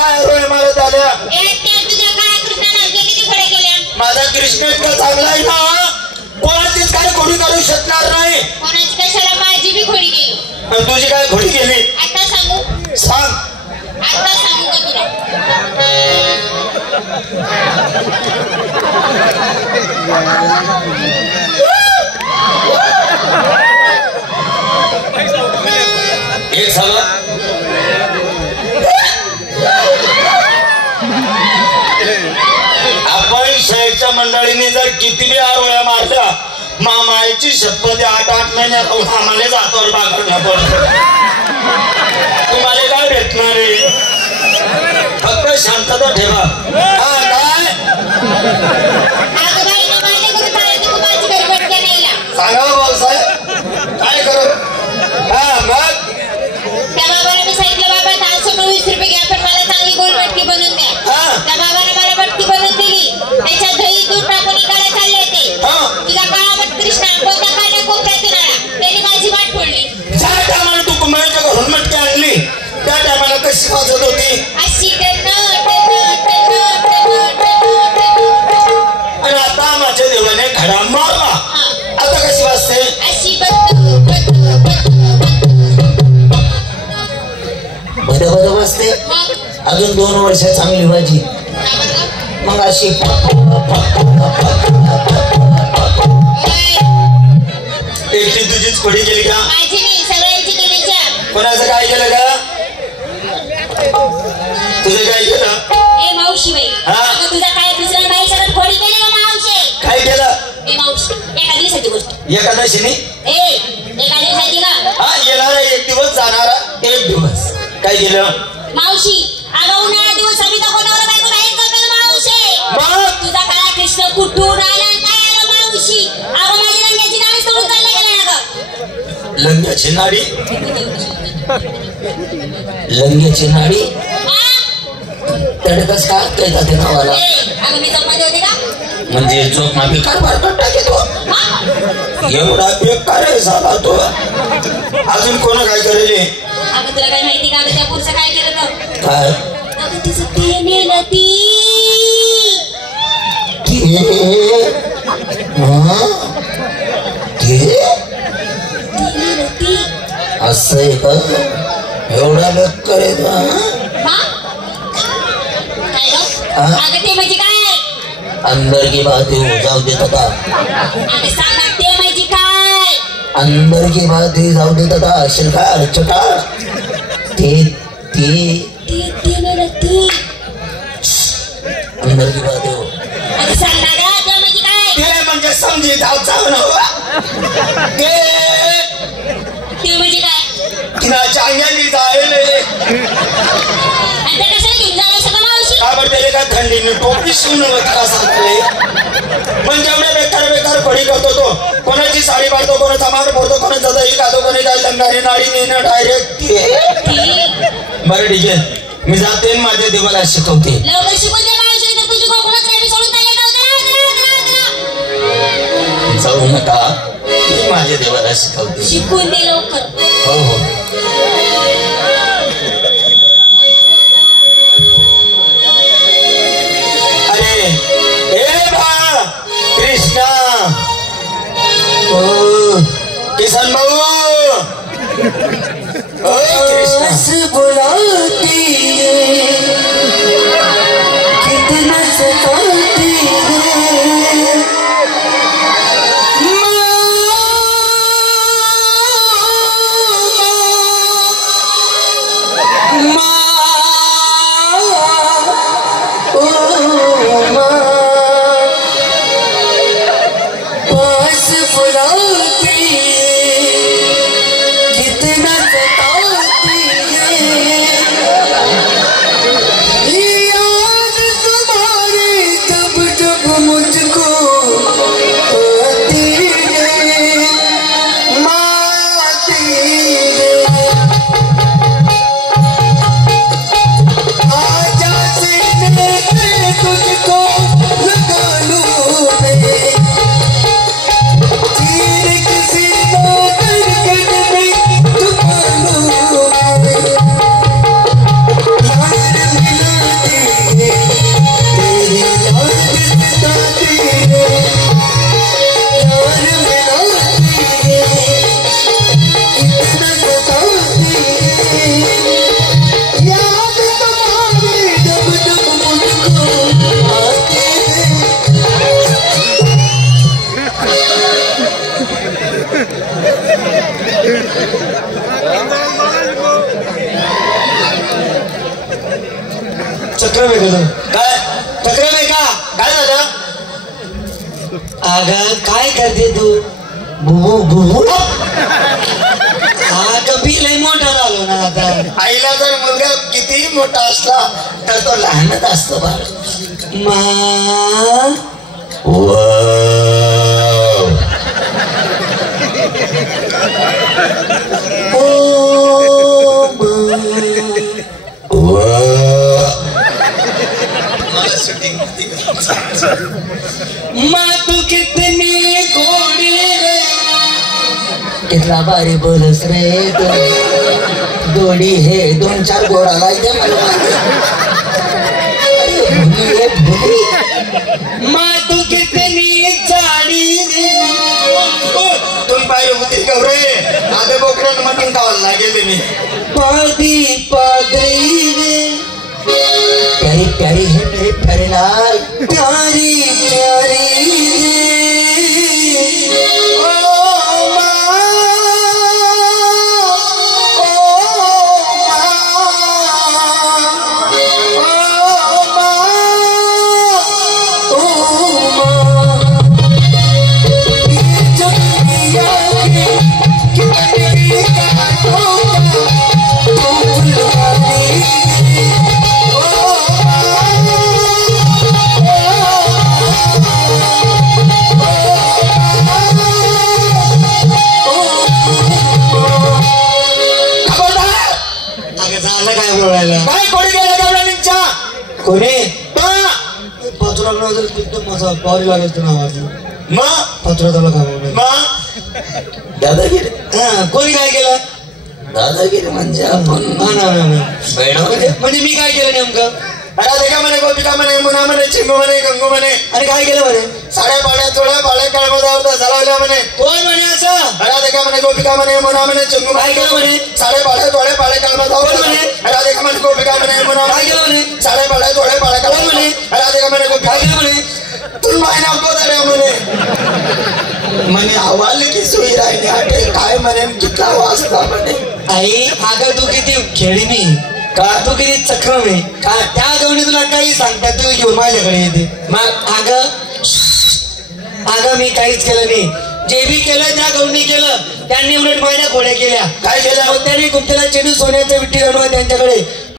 काय रोय मला झाल्या तुझ्या काय कृष्णाने किती खोड्या केल्या? माझा कृष्ण इतका चांगला आहे ना कोणाचीच काय खोडी करू शकणार नाही. कोणाची कशाला माझी बी खोडी गेली. तुझी काय खोडी गेली आता सांगू? सांग. आता सांगू का तुला? एक झालं आपण शाळेच्या मंडळीने जर किती बी आरोळ्या मारल्या मामाची शपथ 8-8 महिन्यात आम्हाला जातो बागडला पडतो. तुम्हाला काय भेटणार आहे? फक्त शांतता ठेवा. हा काय सांगा भाऊसाहेब काय करत? हा मग त्या बाबाला मी सांगितलं बाबा 920 रुपये घ्या पण मला चांगली गोल मटकी बनवून द्या. त्या बाबाने मला मटकी बनवून दिली. त्याच्यात दही दूध टाकून इकडे चालले होते. तुझा काळा मट कृष्णा कोणत्या काढल्या कोपऱ्यातून आला त्यांनी माझी वाट फोडली. ज्या टायमाला तू कुंभाराच्या घरून मटकी आणली त्या टायमाला कशी वाजत होती? अशी आणि आता माझ्या देवाने खडा मारला आता कशी वाजते? अशी बरोबर वाजते. अजून 2 वर्ष चांगली वाजी मग अशी एकटी तुझीच खोडी केली का? माझी नाही सगळ्यांची केली. कोणाचं काय केलं का? तुझं काय केलं? ए मावशी बाई अगं तुझा काय दुसऱ्या बाई सगळं खोडी केली का मावशी? काय केलं? ए मावशी एका दिवसाची गोष्ट. एकादशीने एका दिवसाची का? हा येणारा 1 दिवस जाणारा 1 दिवस. काय केलं? मावशी अगं उन्हाळ्या दिवस आम्ही तर कोणावर बायको बाहेर करतो मावशी. मग तुझा काळा कृष्ण कुठून आला काय आला मावशी? अगं माझी रंगाची नाडी सोडून चालला गेला ना गं. लंग्याची नाडी लंग्याची नाडी तडकस का काय जाते नावाला? अगं मी जपमध्ये होते का? म्हणजे चोप ना बेकार बारकट टाकेतो एवढा बेकार आहे झाला तो. अजून कोण काय करेल? अगं तुला काय माहिती का अगं त्या पुढचं काय केलं तर? काय? अगं तिचं ते नेलं ती असं आहे का? एवढा बेकार आहे का? अगं ते म्हणजे काय? अंदर की बात हो जाऊ देत होता. अगं सांगा ते म्हणजे काय? अंदर की बात ही जाऊ देत होता. असेल काय अर्चटा? ते अंदर की बात हो. अगं सांग ना गं ते म्हणजे काय? ते म्हणजे समजी जाऊ ते म्हणजे काय? किनाच्या अंगाने जायले आणि ते कशाला घेऊन जायला सगळं मावशी? का बरं त्याला काय थंडीने टोपी शिवून का सांगतोय? म्हणजे एवढ्या बेकार खोडी करतो तो. कोणाची साडी पाडतो, कोणाचा मार फोडतो, कोणाचा दही खातो, कोणी काय लंगारी नाडी नेणं डायरेक्ट. बरं ठीक आहे मी जाते माझ्या देवाला शिकवते. लवकर शिकून दे मावशी तर तुझी कोकणात काय सोडून चालले का? जाऊ नका मी माझ्या देवाला शिकवते. शिकून दे लवकर. हो हो अरे ए बा कृष्णा किसन भाऊ कृष्ण बुलाती कितना सताती चक्रम आहे का? काय चक्रम आहे का? काय झालं? अगं काय करते तू? बुबू बुबू हा कभी लय मोठा झालो ना आता. आईला जर मुलगा कितीही मोठा असला तर तो लहानच असतो बाळ. मा माँ तू कितनी गोरी रे, कितना बारी बोलस रे तू. गोडी है 2-4 गोडा लायते मला. माँ तू कितनी चाडी रे. तुम्ही पाहिजे होती गौरे आधे बोकड्यानं मटण खावायला गेले मी. पादी पादरी रे, प्यारी प्यारी है मेरे प्यारे लाल. प्यारी प्यारी काय कोणी गेला गवळणींच्या? कोणी पाचोरा माझा पावरी लागत आवाज. मग पाचोरा त्याला खावं. मग दादागिरी. हा कोणी काय केलं? दादागिरी म्हणजे आपण म्हणजे मी काय केलं नेमकं? राधिका म्हणे, गोपिका म्हणे, मुना म्हणे, चिंगू म्हणे, गंगू म्हणे. आणि काय केलं म्हणे? साड्या पाड्या चोळ्या पाड्या काळमोदावर चालवल्या म्हणे. कोण म्हणे असं? राधिका म्हणे, गोपिका म्हणे, मुना म्हणे, चिंगू काय केलं म्हणे? साड्या पाड्या चोळ्या पाड्या काळमोदावर म्हणे. राधिका म्हणे, गोपिका म्हणे, मुना काय केलं म्हणे? साड्या पाड्या चोळ्या पाड्या काळ म्हणे. राधिका म्हणे, गोपिका काय केलं म्हणे? तुला मायना पोदाड्या म्हणे. म्हणे आवाज की सोयी राहिली आटे काय म्हणे कितला वाजता म्हणे. आई अगं तू किती खेळी मी का? तू किती चक्रम आहे का? त्या गवणी तुला काही सांगतात तू घेऊन माझ्याकडे येते. मग अगं मी काहीच केलं नाही. जे बी केलं त्या गवणी केलं. त्यांनी उलट माझ्या खोड्या केल्या. काय केलं? त्यांनी गुप्तेला चेडू सोन्याचं विट्टी आणवा त्यांच्याकडे.